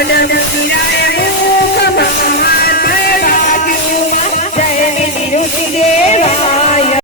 Murder, murder, murder.